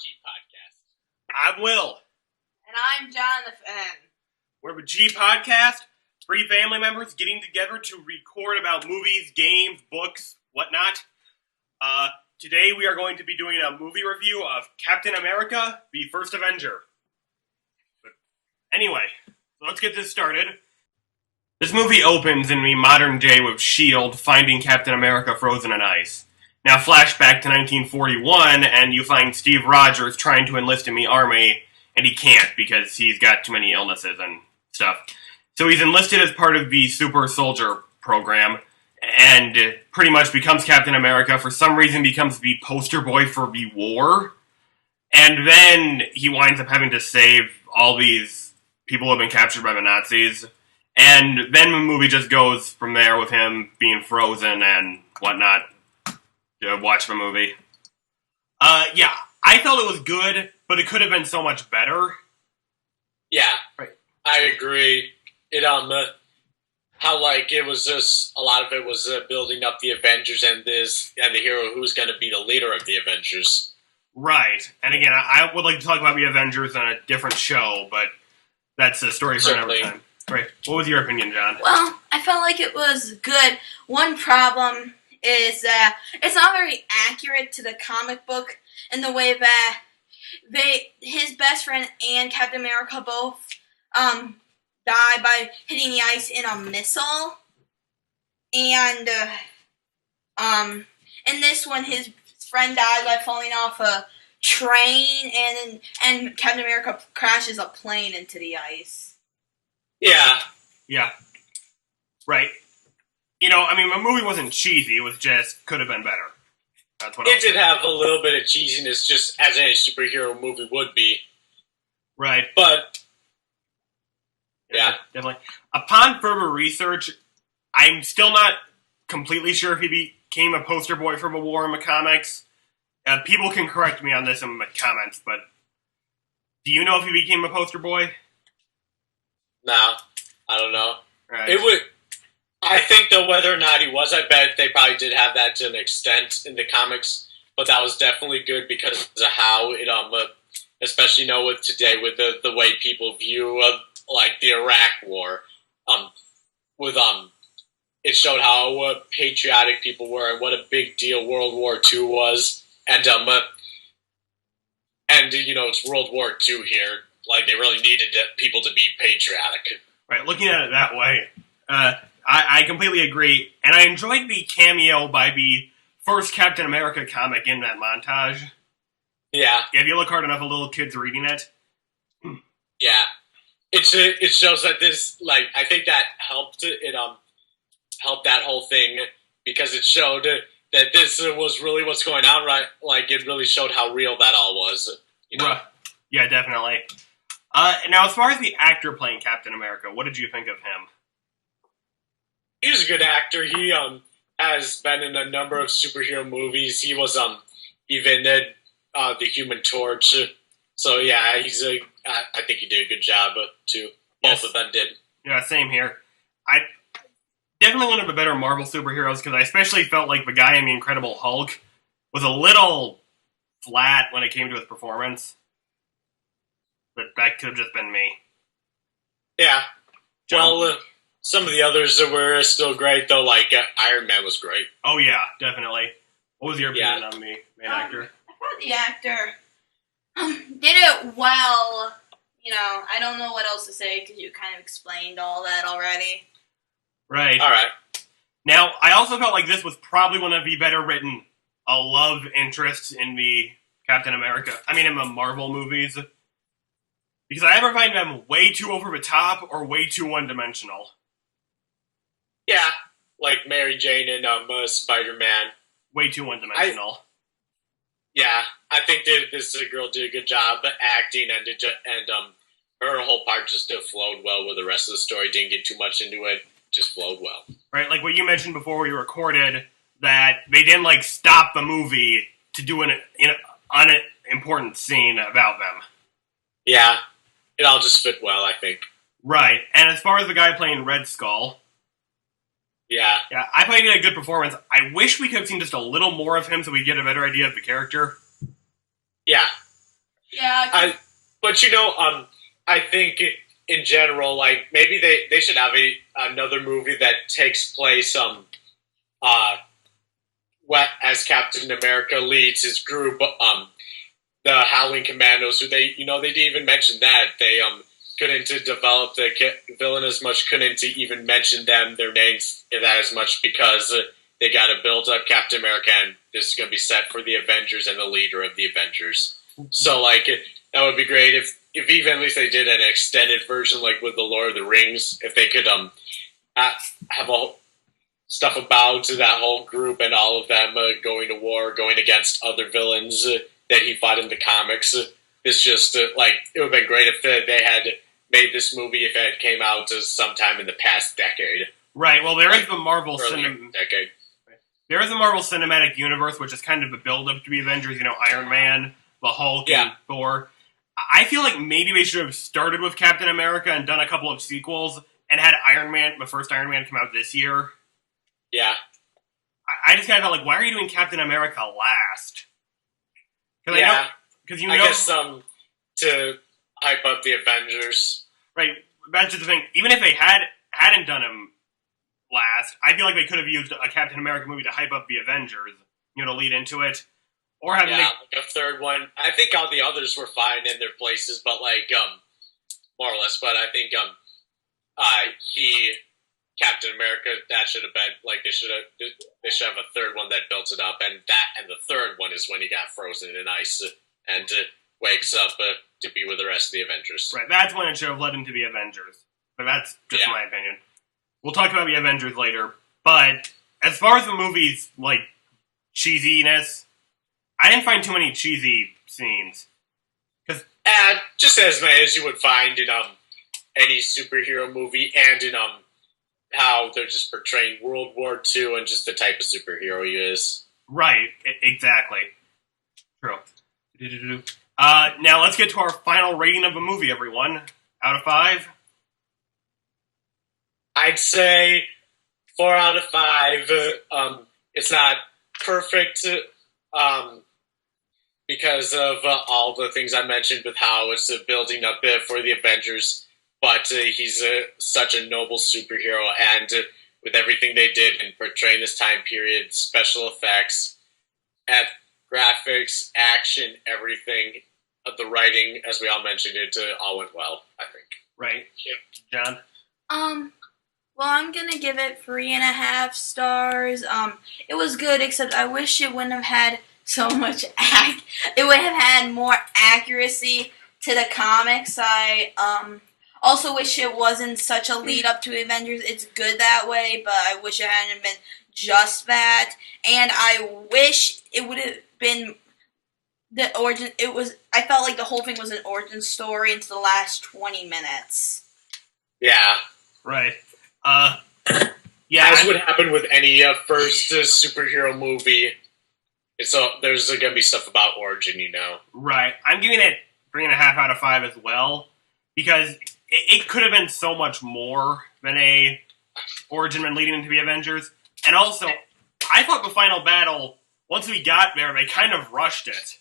gpodcast. I'm Will. And I'm Jonathan. We're a gpodcast, three family members getting together to record about movies, games, books, whatnot. Today we are going to be doing a movie review of Captain America, the First Avenger. But anyway, let's get this started. This movie opens in the modern day with S.H.I.E.L.D. finding Captain America frozen in ice. Now flashback to 1941, and you find Steve Rogers trying to enlist in the army, and he can't because he's got too many illnesses and stuff. So he's enlisted as part of the Super Soldier program, and pretty much becomes Captain America. For some reason becomes the poster boy for the war, and then he winds up having to save all these people who have been captured by the Nazis. And then the movie just goes from there with him being frozen and whatnot. To watch the movie. Yeah, I felt it was good, but it could have been so much better. Yeah, right. I agree. How it was just a lot of it was building up the Avengers and the hero who's going to be the leader of the Avengers. Right, and again, I would like to talk about the Avengers on a different show, but that's a story for another time. Right. What was your opinion, John? Well, I felt like it was good. One problem is that it's not very accurate to the comic book in the way that his best friend and Captain America both die by hitting the ice in a missile. And in this one, his friend died by falling off a train, and Captain America crashes a plane into the ice. Yeah. Right. You know, I mean, the movie wasn't cheesy. It was just could have been better. That's what it did have a little bit of cheesiness, just as any superhero movie would be. Right. But yeah, definitely. Upon further research, I'm still not completely sure if he became a poster boy for the war in the comics. People can correct me on this in the comments, but do you know if he became a poster boy? No, I don't know. Right. It would. I think, though, whether or not he was, I bet they probably did have that to an extent in the comics, but that was definitely good because of how it, especially, with today, with the way people view, the Iraq War, it showed how patriotic people were and what a big deal World War II was, and it's World War II here, they really needed people to be patriotic. Right, looking at it that way, I completely agree, and I enjoyed the cameo by the first Captain America comic in that montage. Yeah. If you look hard enough, a little kid's reading it. Yeah. It shows that this, I think that helped helped that whole thing, because it showed that this was really what's going on, right? It really showed how real that all was, Yeah, definitely. Now, as far as the actor playing Captain America, what did you think of him? He's a good actor. He has been in a number of superhero movies. He was even the Human Torch. So yeah, I think he did a good job too. Both of them did. Yeah, same here. I definitely one of the better Marvel superheroes, because I especially felt like the guy in the Incredible Hulk was a little flat when it came to his performance. But that could have just been me. Yeah. Well, some of the others were still great, though. Iron Man was great. Oh, yeah, definitely. What was your opinion on the main actor? I thought the actor did it well. I don't know what else to say, because you kind of explained all that already. Right. All right. Now, I also felt like this was probably one of the better written love interests in the Captain America. I mean, in the Marvel movies. Because I ever find them way too over the top or way too one-dimensional. Yeah, like Mary Jane and Spider-Man. Way too one-dimensional. I think that this girl did a good job acting, and her whole part just flowed well with the rest of the story. Didn't get too much into it. Just flowed well. Right, like what you mentioned before we recorded, that they didn't stop the movie to do an important scene about them. Yeah. It all just fit well, I think. Right, and as far as the guy playing Red Skull, yeah, I thought he did a good performance. I wish we could have seen just a little more of him so we get a better idea of the character. Yeah, Yeah. But I think in general, like maybe they should have another movie that takes place as Captain America leads his group, the Howling Commandos, who they didn't even mention that they couldn't develop the villain as much, couldn't even mention their names that as much because they got to build up Captain America, and this is going to be set for the Avengers and the leader of the Avengers. So like that would be great if even at least they did an extended version like with the Lord of the Rings, if they could have all stuff about that whole group and all of them going to war, going against other villains that he fought in the comics. It's just it would have been great if they had made this movie if it came out sometime in the past decade. Right. Well, there is the Marvel decade. There is a Marvel Cinematic Universe, which is kind of a build-up to the Avengers. Iron Man, the Hulk, and Thor. I feel like maybe they should have started with Captain America and done a couple of sequels and had the first Iron Man come out this year. Yeah. I just kind of felt like, why are you doing Captain America last? I guess to hype up the Avengers. Right. That's just the thing. Even if they hadn't done him last, I feel like they could have used a Captain America movie to hype up the Avengers, to lead into it. Or have like a third one. I think all the others were fine in their places, but more or less. But I think Captain America, that should have been they should have a third one that built it up, and the third one is when he got frozen in ice and wakes up to be with the rest of the Avengers. Right, that's when it should have led into the Avengers. But that's just my opinion. We'll talk about the Avengers later. But as far as the movie's cheesiness, I didn't find too many cheesy scenes. Just as many as you would find in any superhero movie, and in how they're just portraying World War II and just the type of superhero he is. Right, exactly. True. Now let's get to our final rating of the movie, everyone. Out of 5? I'd say 4 out of 5. It's not perfect because of all the things I mentioned with how it's building up for the Avengers. But he's such a noble superhero, and with everything they did in portraying this time period, special effects, graphics, action, everything, the writing, as we all mentioned, it all went well, I think. Right. Yeah. John? Well, I'm gonna give it 3.5 stars. It was good, except I wish it wouldn't have had so much it would have had more accuracy to the comics. I also wish it wasn't such a lead up to Avengers. It's good that way, but I wish it hadn't been just that. And I wish it would have been the origin. I felt like the whole thing was an origin story into the last 20 minutes. Yeah. Right. As would happen with any first superhero movie. There's going to be stuff about origin, Right. I'm giving it 3.5 out of 5 as well, because it could have been so much more than a origin and leading into the Avengers. And also, I thought the final battle, once we got there, they kind of rushed it.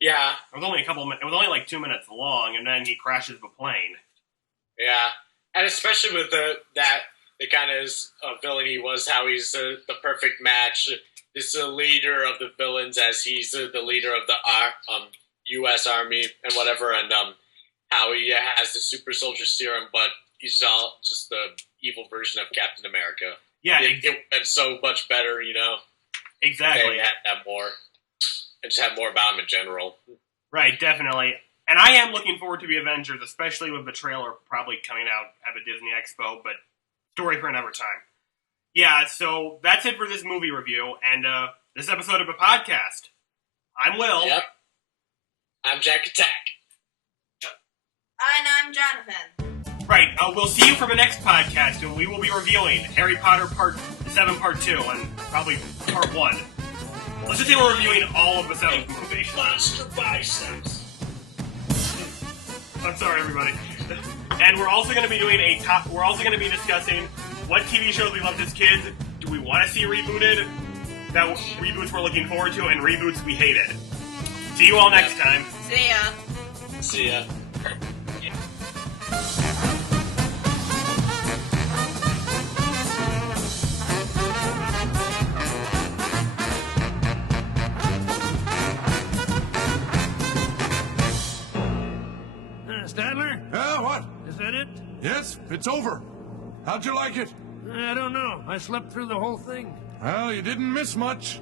Yeah. It was only it was only 2 minutes long, and then he crashes the plane. Yeah. And especially with the kind of villain he was, how he's the perfect match. This is the leader of the villains, as he's the leader of the U.S. Army and whatever, and how he has the super soldier serum, but he's all just the evil version of Captain America. Yeah, it went so much better, Exactly. They had that more, and just have more about him in general. Right, definitely. And I am looking forward to the Avengers, especially with the trailer probably coming out at the Disney Expo, but story for another time. Yeah, so that's it for this movie review, and this episode of the podcast. I'm Will. Yep. I'm Jack Attack. And I'm Jonathan. Right, we'll see you for the next podcast, and we will be reviewing Harry Potter Part 7, Part 2, and probably Part 1. Let's just say we're reviewing all of the 7th movie. Monster biceps. I'm sorry, everybody. And we're also going to be doing we're also going to be discussing what TV shows we loved as kids. Do we want to see rebooted? That reboots we're looking forward to, and reboots we hated. See you all next time. See ya. See ya. Statler? Yeah, what? Is that it? Yes, it's over. How'd you like it? I don't know. I slept through the whole thing. Well, you didn't miss much.